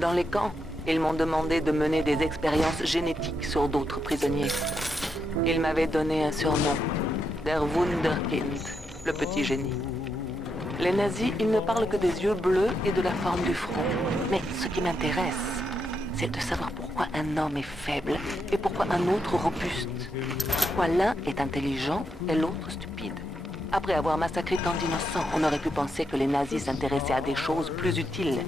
Dans les camps, ils m'ont demandé de mener des expériences génétiques sur d'autres prisonniers. Ils m'avaient donné un surnom, Der Wunderkind, le petit génie. Les nazis, ils ne parlent que des yeux bleus et de la forme du front. Mais ce qui m'intéresse, c'est de savoir pourquoi un homme est faible et pourquoi un autre robuste. Pourquoi l'un est intelligent et l'autre stupide. Après avoir massacré tant d'innocents, on aurait pu penser que les nazis s'intéressaient à des choses plus utiles.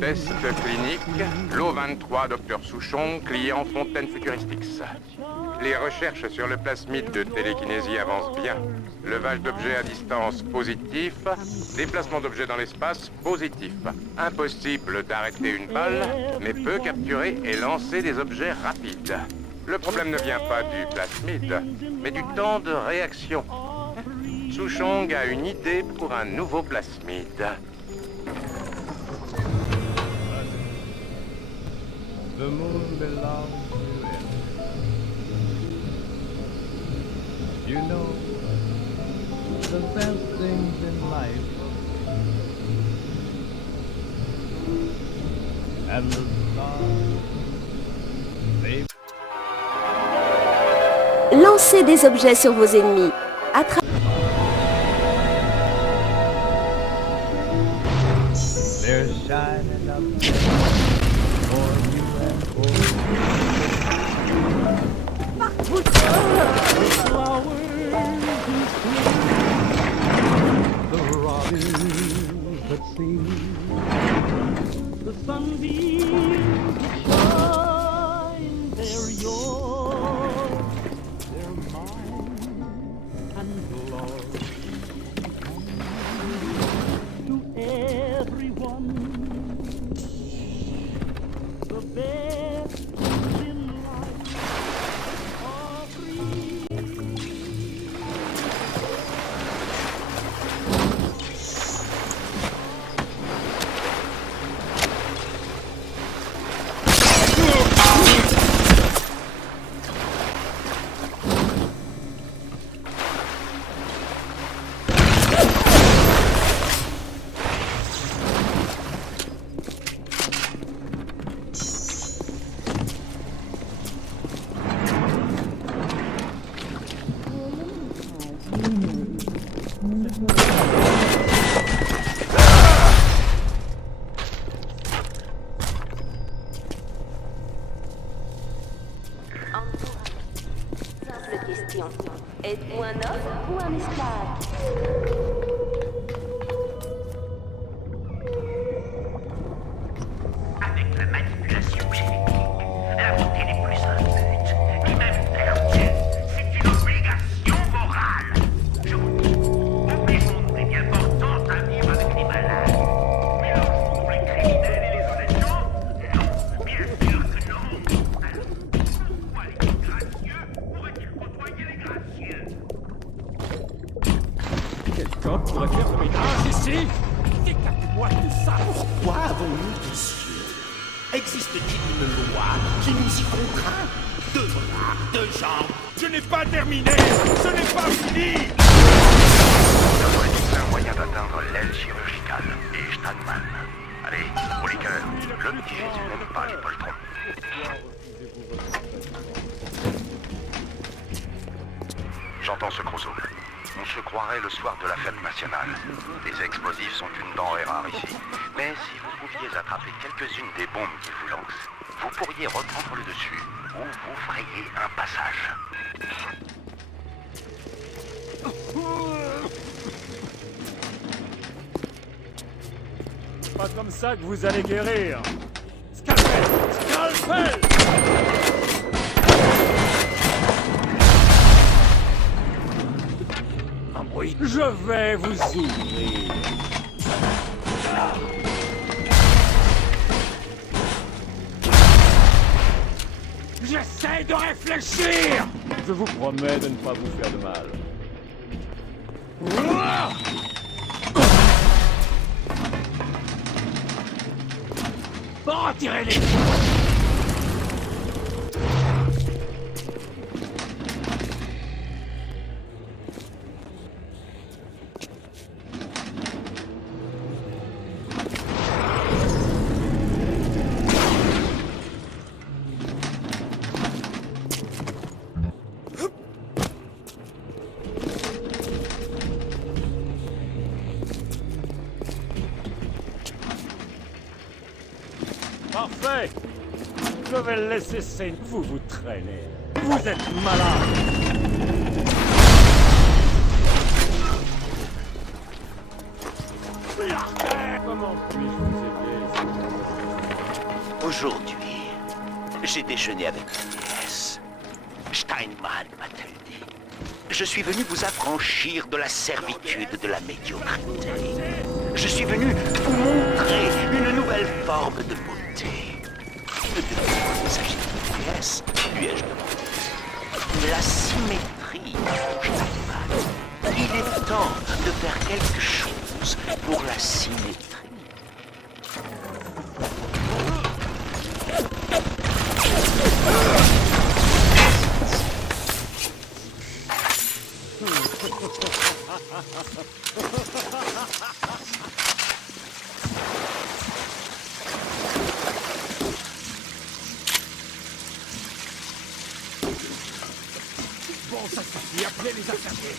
Test clinique, lot 23, Dr Souchon, client Fontaine Futuristics. Les recherches sur le plasmide de télékinésie avancent bien. Levage d'objets à distance positif, déplacement d'objets dans l'espace positif. Impossible d'arrêter une balle, mais peut capturer et lancer des objets rapides. Le problème ne vient pas du plasmide, mais du temps de réaction. Souchong a une idée pour un nouveau plasmide. The moon belongs to him. You know, the best things in life. And the stars, they... Lancez des objets sur vos ennemis. They're shining up there for you and for me. The robins that sing, the sunbeams that shine, they're yours, they're mine, and Lord, to everyone, the best in life are free. Simple question. Êtes-vous un homme ou un esclave? Avec la manipulation génétique, inventer les plus imputes, ni même faire Dieu, c'est une obligation morale. Je vous dis, obligeons nous les bien portantes à vivre avec les malades. Mélangeons-nous les criminels et les honnêtes gens? Non, bien sûr que non. Alors, pourquoi les disgracieux pourraient-ils côtoyer les gracieux? Quelqu'un pourrait faire le ménage ici? Écarte-moi de ça! Pourquoi avons-nous des cieux? Existe-t-il une loi qui nous y contraint? Deux bras, deux jambes. Je n'ai pas terminé! Ce n'est pas fini! Nous avons un moyen d'atteindre l'aile chirurgicale et Stadman. Allez, au liqueur, le petit Jésus n'aime pas les poltrons. J'entends ce Crozo. On se croirait le soir de la fête nationale. Les explosifs sont une denrée rare ici. Mais si vous pouviez attraper quelques-unes des bombes qu'ils vous lancent, vous pourriez reprendre le dessus ou vous frayez un passage. Pas comme ça que vous allez guérir! Scalpel! Scalpel! Un bruit. Je vais vous ouvrir! J'essaie de réfléchir! Je vous promets de ne pas vous faire de mal. Retirez-les! Parfait! Je vais le laisser saigner. Vous traînez. Vous êtes malade! Comment puis-je vous aider? Aujourd'hui, j'ai déjeuné avec une déesse. Steinman m'a-t-elle dit. Je suis venu vous affranchir de la servitude de la médiocrité. Je suis venu vous montrer une nouvelle forme de beauté. Il s'agit d'une déesse, lui ai-je demandé. La symétrie, Steinman. Il est temps de faire quelque chose pour la symétrie. Bon, ça suffit, appelez les infirmiers.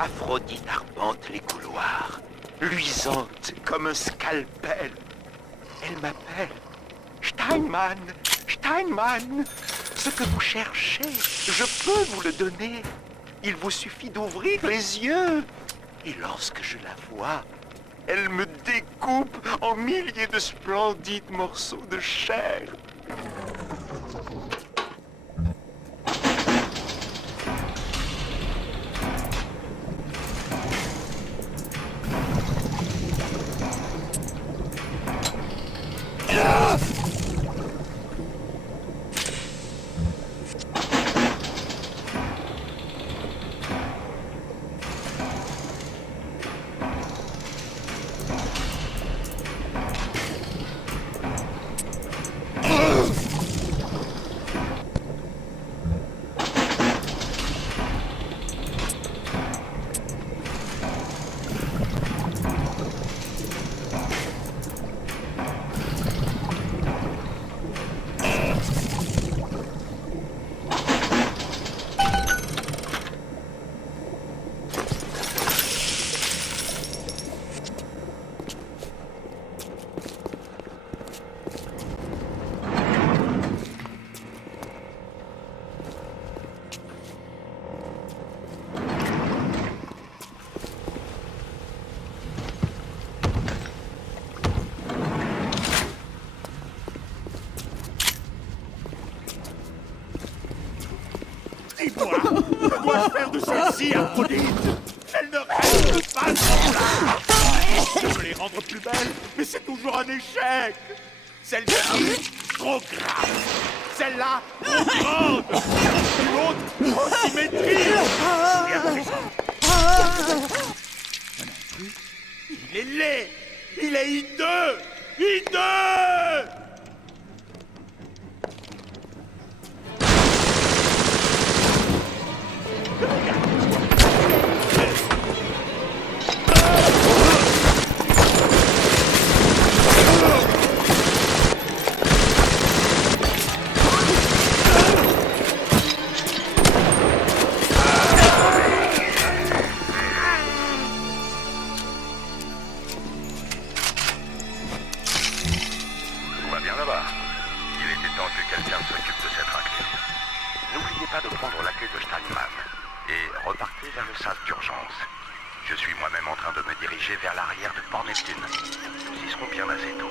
Aphrodite arpente les couloirs, luisante comme un scalpel. Elle m'appelle. Steinman, Steinman, ce que vous cherchez, je peux vous le donner. Il vous suffit d'ouvrir les yeux. Et lorsque je la vois, elle me découpe en milliers de splendides morceaux de chair. Dis-moi, que dois-je faire de celle-ci, Aphrodite? Elle ne reste pas en là. Je veux les rendre plus belles, mais c'est toujours un échec. Celle-ci, trop grave. Celle-là, trop grande. Et l'autre, trop symétrique. Et à présent, un intrus, il est laid. Il est hideux. Hideux! Tout va bien là-bas. Il était temps que quelqu'un s'occupe de et repartez vers le sas d'urgence. Je suis moi-même en train de me diriger vers l'arrière de Port Neptune. Nous y serons bien assez tôt.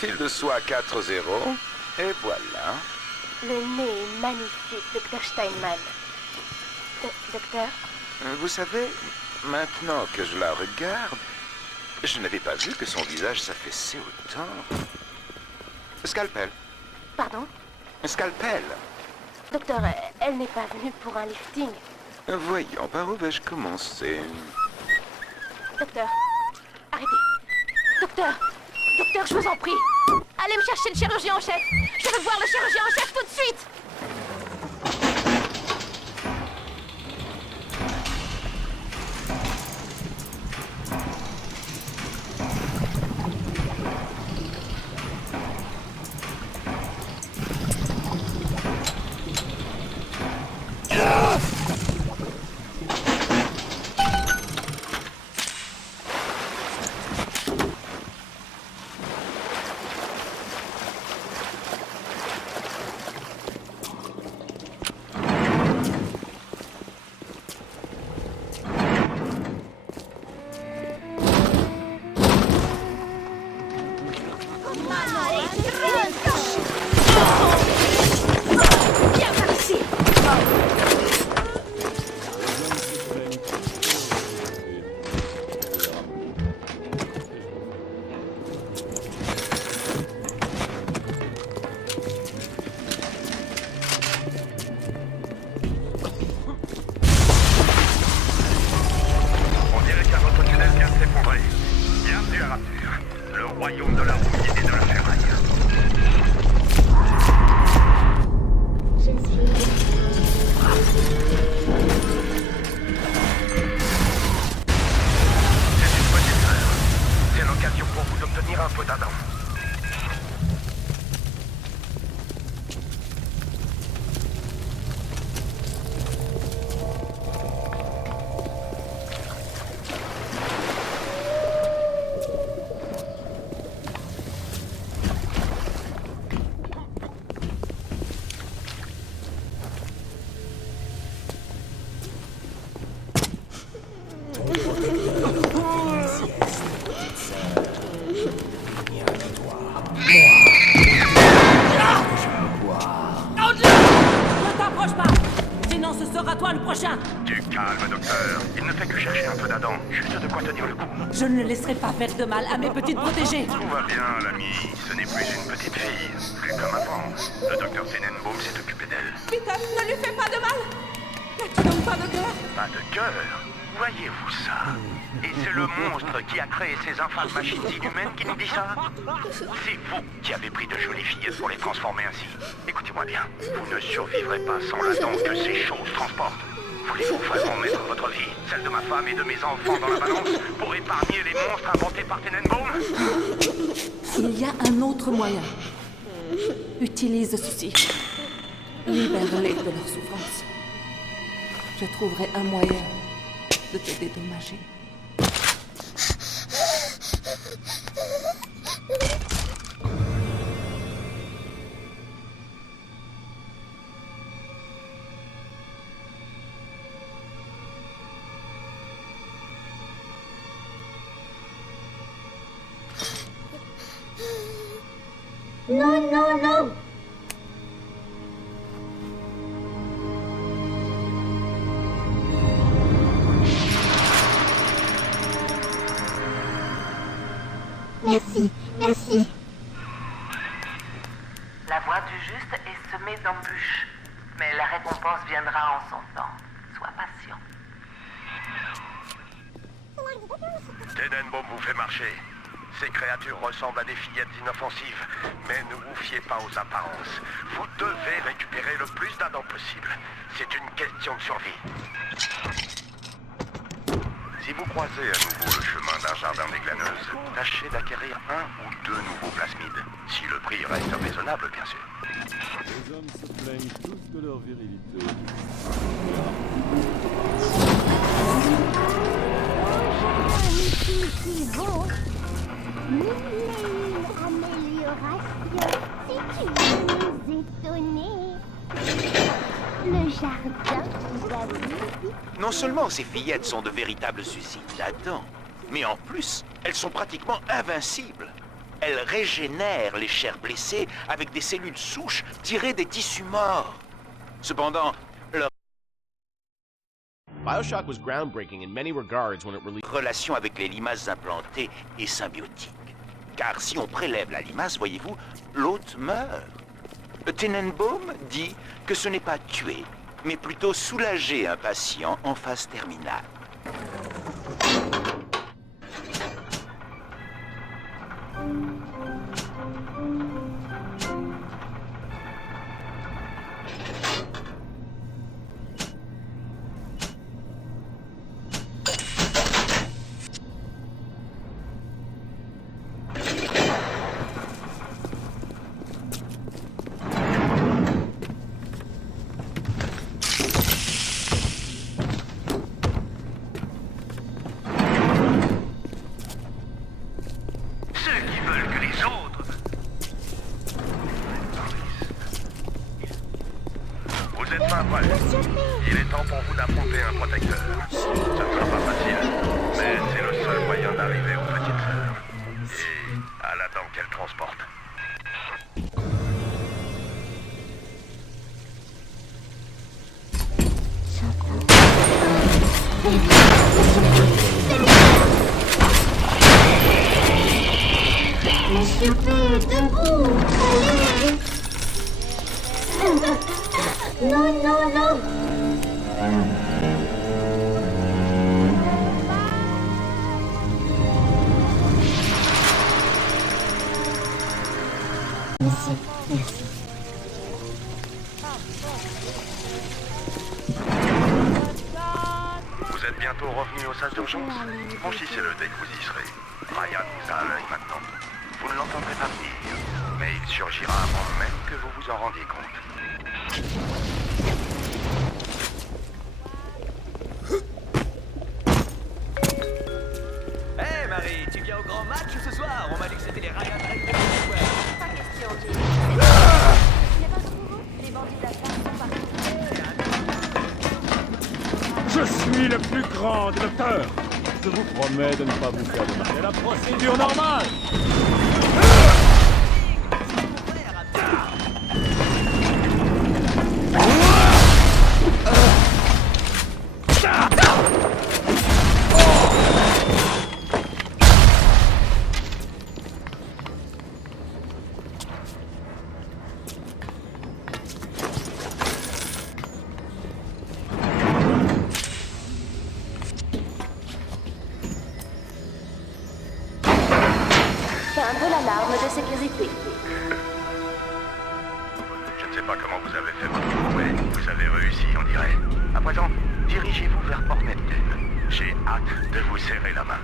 Fil de soie 4-0, et voilà. Le nez est magnifique, Dr. Steinman. Docteur? Vous savez, maintenant que je la regarde, je n'avais pas vu que son visage s'affaissait autant. Scalpel. Pardon? Scalpel. Docteur, elle n'est pas venue pour un lifting. Voyons, par où vais-je commencer? Docteur, arrêtez. Docteur! Docteur, je vous en prie. Allez me chercher le chirurgien en chef. Je veux voir le chirurgien en chef tout de suite. royaume de la rouille et de la ferraille. C'est une petite fleur. C'est l'occasion pour vous d'obtenir un peu d'Adam. Ne t'approche pas! Sinon ce sera toi le prochain! Du calme, docteur. Il ne fait que chercher un peu d'Adam. Juste de quoi tenir le coup. Je ne laisserai pas faire de mal à mes petites protégées! Tout va bien, l'ami. Ce n'est plus une petite fille. Plus comme avant. Le docteur Tenenbaum s'est occupé d'elle. Peter, ne lui fais pas de mal! N'as-tu donc pas de cœur? Pas de cœur? Voyez-vous ça? Et c'est le monstre qui a créé ces infâmes machines inhumaines qui nous dit ça? C'est vous qui avez pris de jolies filles pour les transformer ainsi. Écoutez-moi bien, vous ne survivrez pas sans la danse que ces choses transportent. Voulez-vous vraiment mettre votre vie, celle de ma femme et de mes enfants dans la balance pour épargner les monstres inventés par Tenenbaum? Il y a un autre moyen. Utilise ceci. Libère-les de leur souffrance. Je trouverai un moyen de te dédommager. Non, non, non! Merci, merci. La voie du juste est semée d'embûches, mais la récompense viendra en son temps. Sois patient. Tenenbaum vous fait marcher. Ces créatures ressemblent à des fillettes inoffensives, mais ne vous fiez pas aux apparences. Vous devez récupérer le plus d'Adam possible. C'est une question de survie. Si vous croisez à nouveau le chemin d'un un jardin des glaneuses, tâchez d'acquérir un ou deux nouveaux plasmides. Si le prix reste raisonnable, bien sûr. Les hommes se plaignent tous de leur virilité. Suivant. Mille améliorations, si tu veux nous étonner. Le jardin, j'avoue. Non seulement ces fillettes sont de véritables usines d'Adam, mais en plus, elles sont pratiquement invincibles. Elles régénèrent les chairs blessées avec des cellules souches tirées des tissus morts. Cependant, leur BioShock was groundbreaking in many regards when it released. relation avec les limaces implantées est symbiotique. Car si on prélève la limace, voyez-vous, l'hôte meurt. Tenenbaum dit que ce n'est pas tuer, mais plutôt soulager un patient en phase terminale. Ceux qui veulent que les autres... Vous êtes pas prêts. Il est temps pour vous d'affronter un protecteur. Ça ne sera pas facile, mais c'est le seul moyen d'arriver aux petites sœurs. Et à la dame qu'elle transporte. Mes cheveux debout, allez. Non, non, non. Merci, merci. Vous êtes bientôt revenu au sas d'urgence? Franchissez-le dès que vous y serez. Ryan vous a à l'œil maintenant. Vous ne l'entendrez pas venir, mais il surgira avant même que vous vous en rendiez compte. Hé Marie, tu viens au grand match ce soir? On m'a dit que c'était les Ryan Reynolds. Pas question, Jim. Ce n'est pas au courant. Les bandits d'affaires sont partis. Je suis le plus grand des docteurs. Je vous promets de ne pas vous faire demander la procédure normale. C'est un peu l'alarme de sécurité. Je ne sais pas comment vous avez fait votre coup, mais vous avez réussi, on dirait. À présent, dirigez-vous vers Port Neptune. J'ai hâte de vous serrer la main.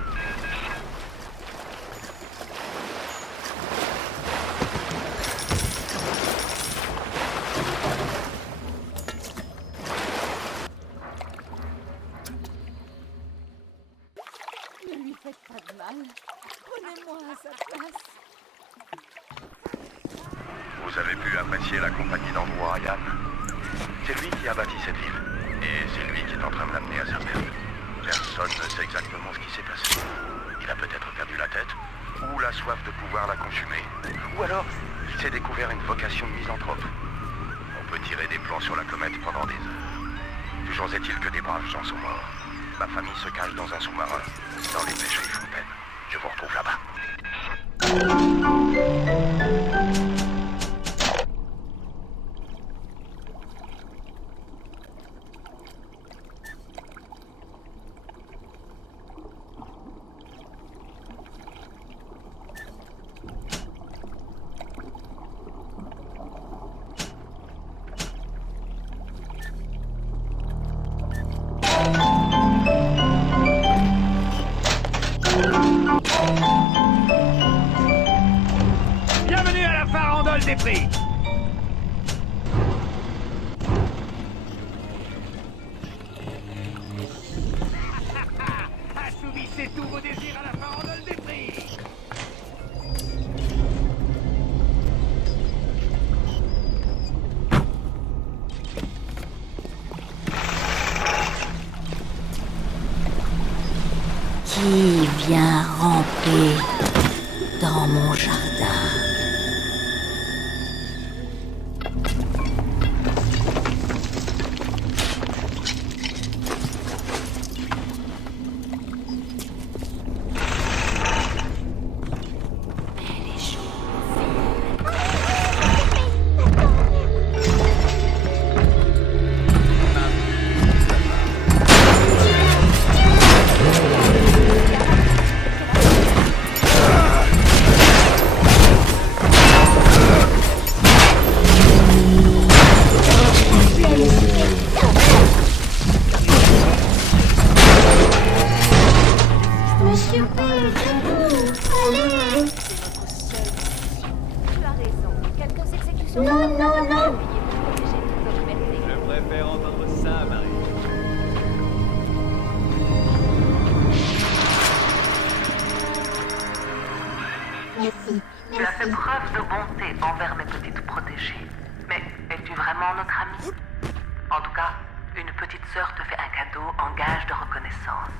Ne lui faites pas de mal. Prenez-moi à sa place. Vous avez pu apprécier la compagnie d'Andrew Ryan. C'est lui qui a bâti cette ville. Et c'est lui qui est en train de l'amener à sa perte. Personne ne sait exactement ce qui s'est passé. Il a peut-être perdu la tête, ou la soif de pouvoir l'a consumer. Ou alors, il s'est découvert une vocation de misanthrope. On peut tirer des plans sur la comète pendant des heures. Toujours est-il que des braves gens sont morts. Ma famille se cache dans un sous-marin, dans les pêcheries Fontaine. Je vous retrouve là-bas. Thank you. farandole des prix. Assouvissez tous vos désirs à la farandole des prix. Qui vient ramper dans mon jardin? Monsieur P, debout! Allez! Tu as raison. Quelques exécutions. Non, non, non! Je préfère entendre ça, Marie. Tu as fait preuve de bonté envers mes petites protégées. Mais es-tu vraiment notre amie? En tout cas, une petite sœur te fait un cadeau en gage de reconnaissance.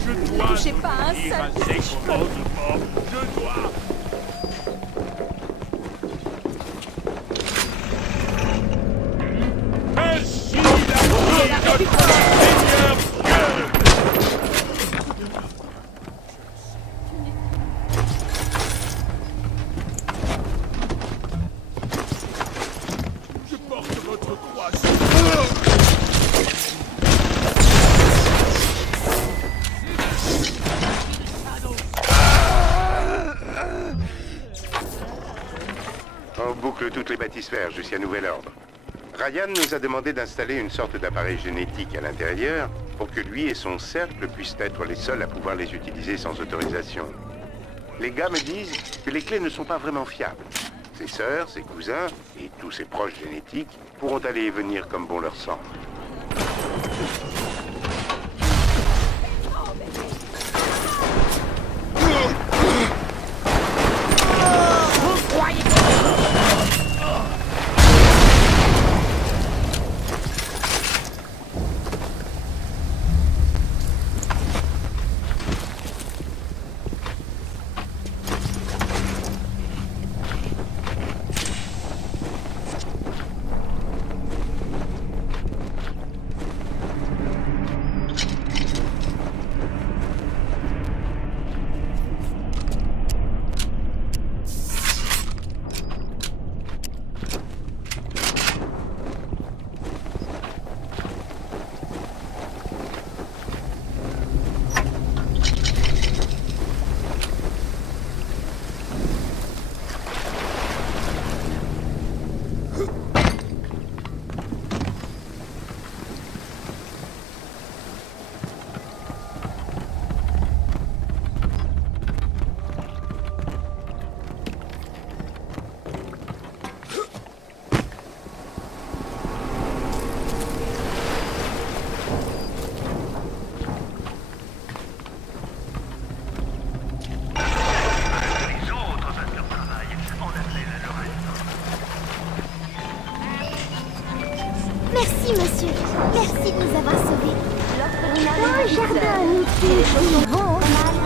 Je dois touchez pas un soutenir seul un segment de mort. Je dois. Ainsi la foule de Seigneur Dieu. Je porte votre croix. On boucle toutes les bâtisphères jusqu'à nouvel ordre. Ryan nous a demandé d'installer une sorte d'appareil génétique à l'intérieur pour que lui et son cercle puissent être les seuls à pouvoir les utiliser sans autorisation. Les gars me disent que les clés ne sont pas vraiment fiables. Ses sœurs, ses cousins et tous ses proches génétiques pourront aller et venir comme bon leur semble. Merci, monsieur. Merci de nous avoir sauvés. Dans le jardin, nous tous vont mal.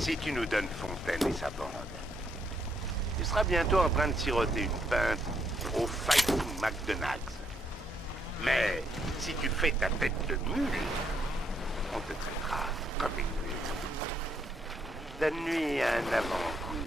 Si tu nous donnes Fontaine et sa bande, tu seras bientôt en train de siroter une pinte au Fighting McDonald's. Mais si tu fais ta tête de mule, on te traitera comme une mule. Donne-lui un avant-goût.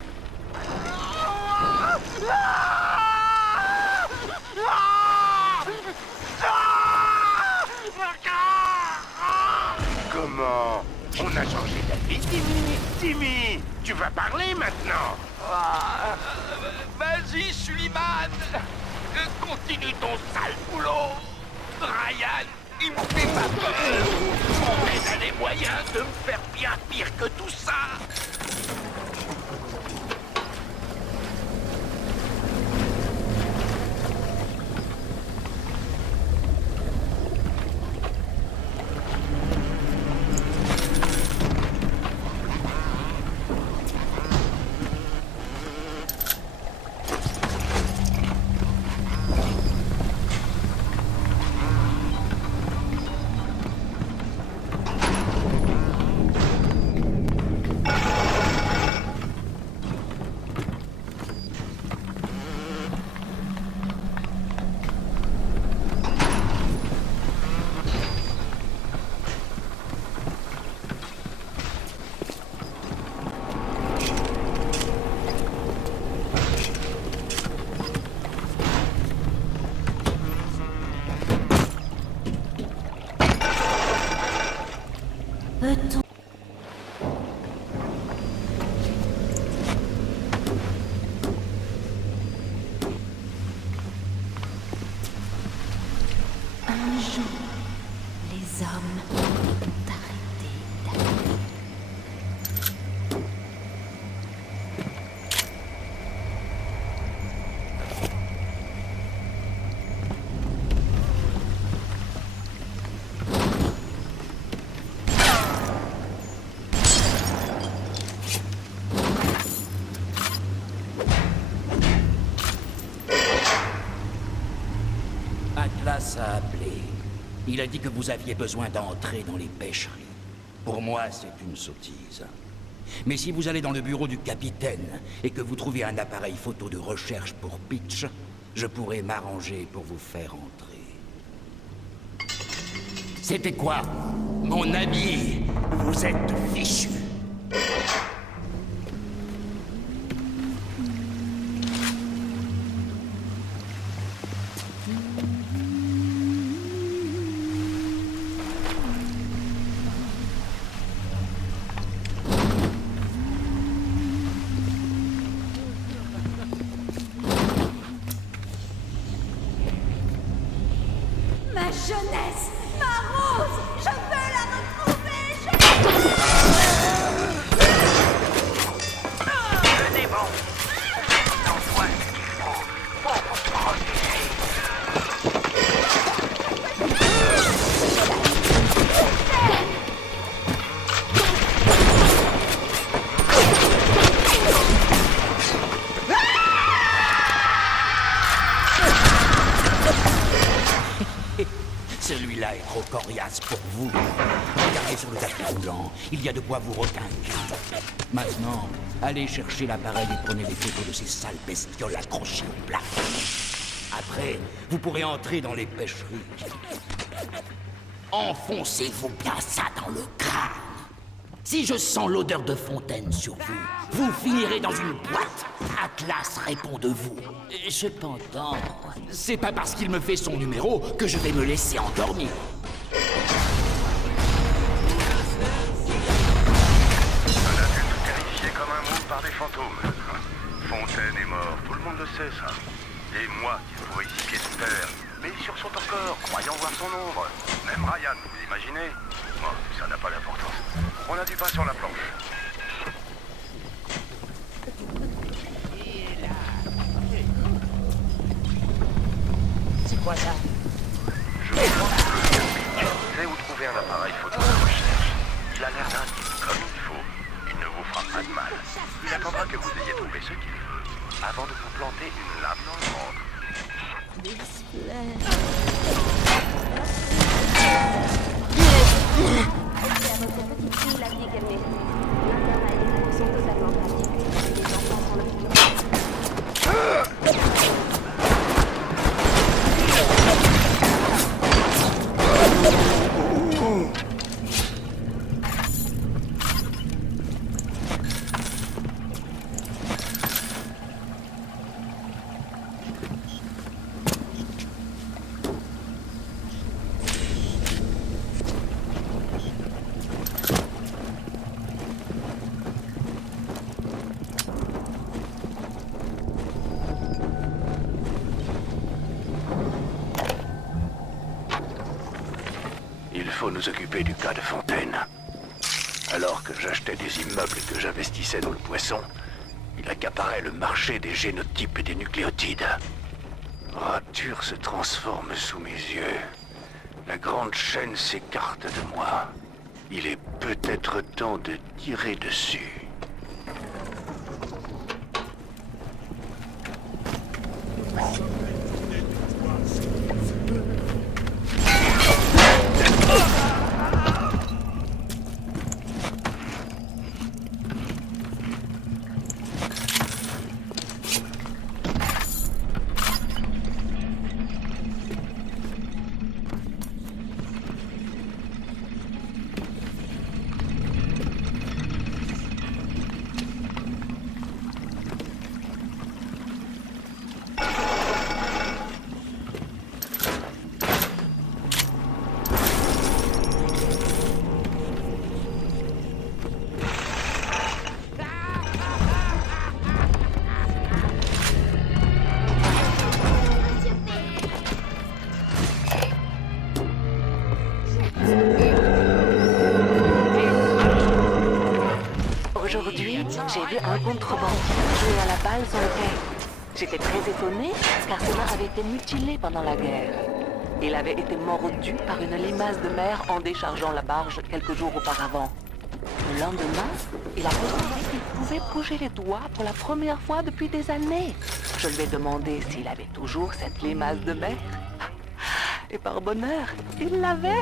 Comment? On a changé d'avis, Timmy. Timmy, tu vas parler maintenant. Vas-y, Suliman. Continue ton sale boulot. Ryan, il me fait pas peur. On a les moyens de me faire bien pire que tout ça. Peut-on... Un jour, les hommes ont arrêté d'appeler. Atlas a appelé. Il a dit que vous aviez besoin d'entrer dans les pêcheries. Pour moi, c'est une sottise. Mais si vous allez dans le bureau du capitaine et que vous trouvez un appareil photo de recherche pour Pitch, je pourrai m'arranger pour vous faire entrer. C'était quoi? Mon ami, vous êtes fichu. Ma jeunesse, ma rose, je veux la retrouver, Le démon. Envoie ce qu'il faut pour vous protéger. Celui-là est trop coriace pour vous. Regardez sur le tapis roulant, il y a de quoi vous requinquer. Maintenant, allez chercher l'appareil et prenez les photos de ces sales bestioles accrochées au plafond. Après, vous pourrez entrer dans les pêcheries. Enfoncez-vous bien ça dans le crâne. Si je sens l'odeur de Fontaine sur vous, vous finirez dans une boîte. Atlas répond de vous. Et cependant, c'est pas parce qu'il me fait son numéro que je vais me laisser endormir. Un adulte terrifié comme un monde par des fantômes. Fontaine est mort, tout le monde le sait ça. Et moi qui pourrais ici pied sous terre, mais il sursaute encore, croyant voir son ombre. Même Ryan, vous imaginez? Bon, ça n'a pas d'importance. On a du pain sur la planche. C'est quoi ça? Je vous demande que le sait où trouver un appareil photo de recherche. Il a l'air d'un type comme il faut. Il ne vous fera pas de mal. Il attendra que vous ayez trouvé ce qu'il veut, avant de vous planter une lame dans le ventre. C'est à votre petite fille la vie qu'elle met. L'interne a été nous occuper du cas de Fontaine. Alors que j'achetais des immeubles et que j'investissais dans le poisson, il accaparait le marché des génotypes et des nucléotides. Rature se transforme sous mes yeux. La grande chaîne s'écarte de moi. Il est peut-être temps de tirer dessus. Aujourd'hui, j'ai vu un contrebandier jouer à la balle sur le quai. J'étais très étonnée car ce marin avait été mutilé pendant la guerre. Il avait été mordu par une limace de mer en déchargeant la barge quelques jours auparavant. Le lendemain, il a constaté qu'il pouvait bouger les doigts pour la première fois depuis des années. Je lui ai demandé s'il avait toujours cette limace de mer. Et par bonheur, il l'avait.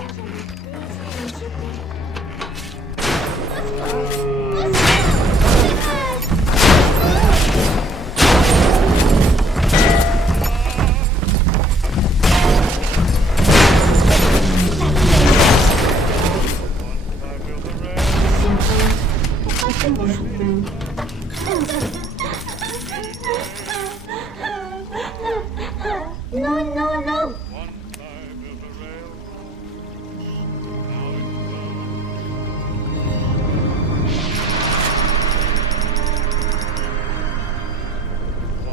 Non, non, non.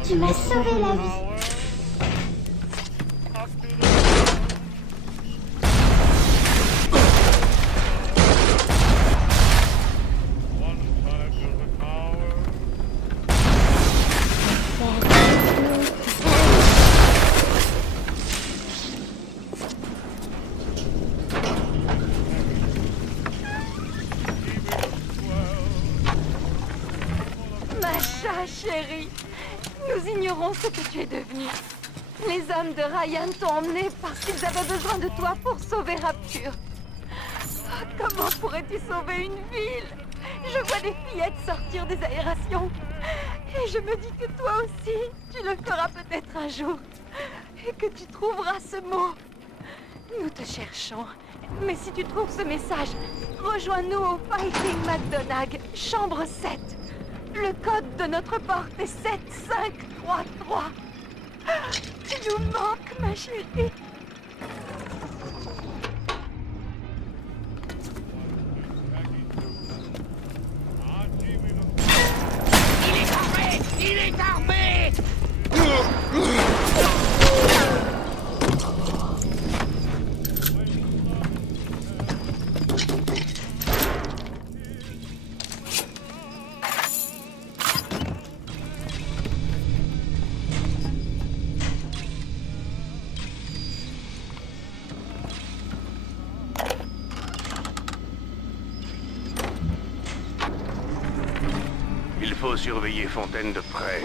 Tu m'as sauvé la vie. Macha, chérie, nous ignorons ce que tu es devenu. Les hommes de Ryan t'ont emmené parce qu'ils avaient besoin de toi pour sauver Rapture. Oh, comment pourrais-tu sauver une ville? Je vois des fillettes sortir des aérations. Et je me dis que toi aussi, tu le feras peut-être un jour. Et que tu trouveras ce mot. Nous te cherchons. Mais si tu trouves ce message, rejoins-nous au Fighting McDonagh, chambre 7. Le code de notre porte est 7533. Tu nous manques, ma chérie. Il est armé! Il faut surveiller Fontaine de près.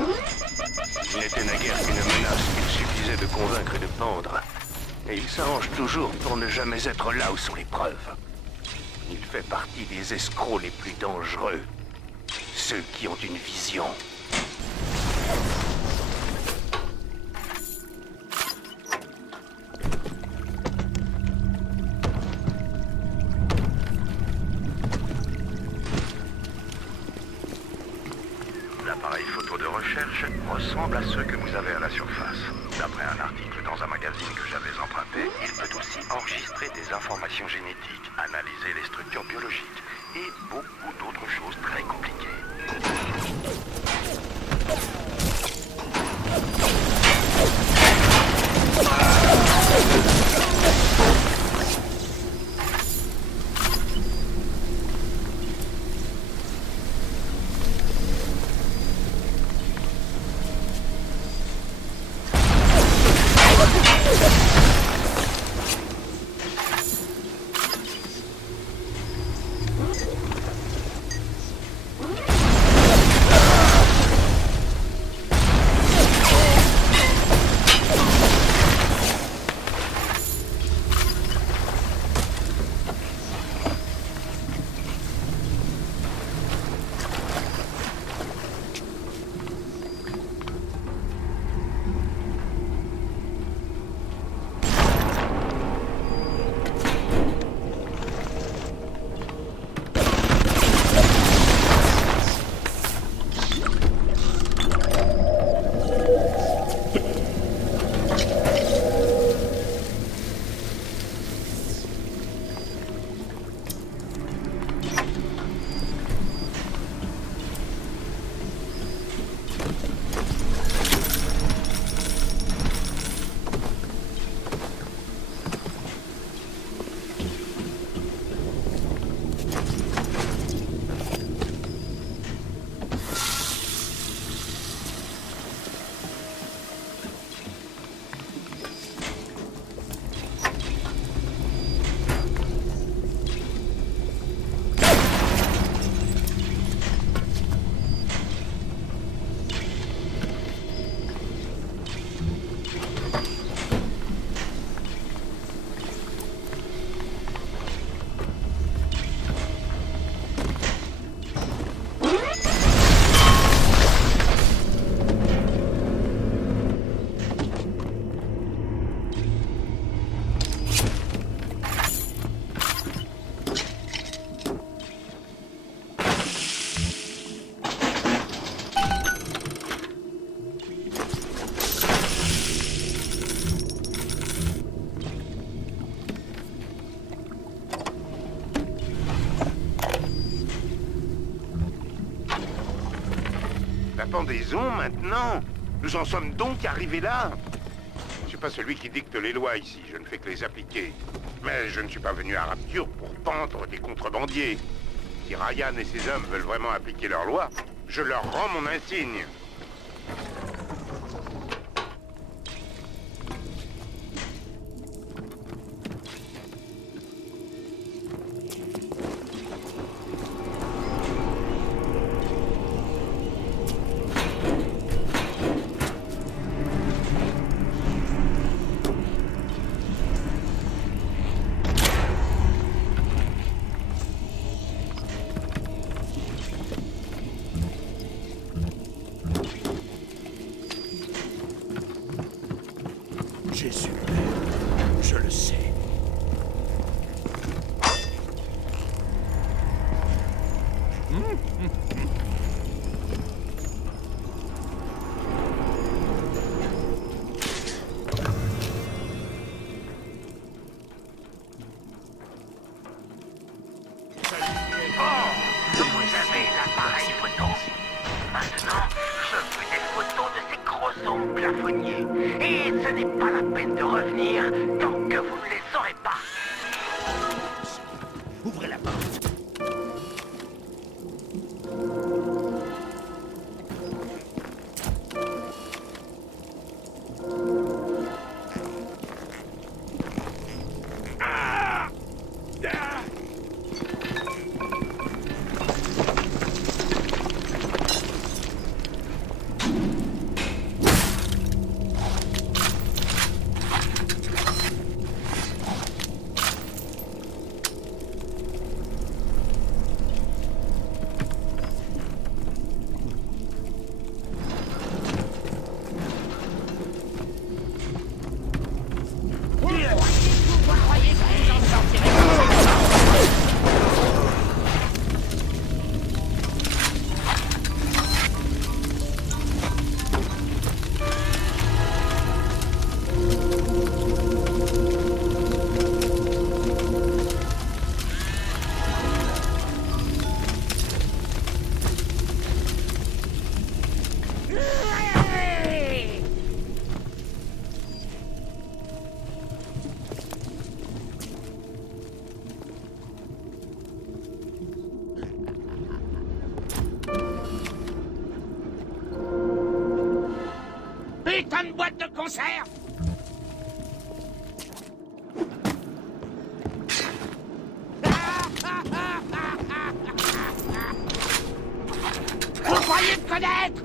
Il n'était naguère qu'une menace qu'il suffisait de convaincre et de pendre. Et il s'arrange toujours pour ne jamais être là où sont les preuves. Il fait partie des escrocs les plus dangereux. Ceux qui ont une vision. L'appareil photo de recherche ressemble à ceux que vous avez à la surface. D'après un article dans un magazine que j'avais emprunté, il peut aussi enregistrer des informations génétiques, analyser les structures biologiques et beaucoup d'autres choses très compliquées. La pendaison, maintenant? Nous en sommes donc arrivés là? Je ne suis pas celui qui dicte les lois ici, je ne fais que les appliquer. Mais je ne suis pas venu à Rapture pour pendre des contrebandiers. Si Ryan et ses hommes veulent vraiment appliquer leurs lois, je leur rends mon insigne. Jésus, je le sais. Vous avez l'appareil photo. Maintenant, je veux des photos de ces gros ongles plafonniers. Et ce n'est pas la peine de revenir tant que vous ne les aurez pas. Ouvrez la porte. Putain de boîte de conserve! Vous croyez me connaître?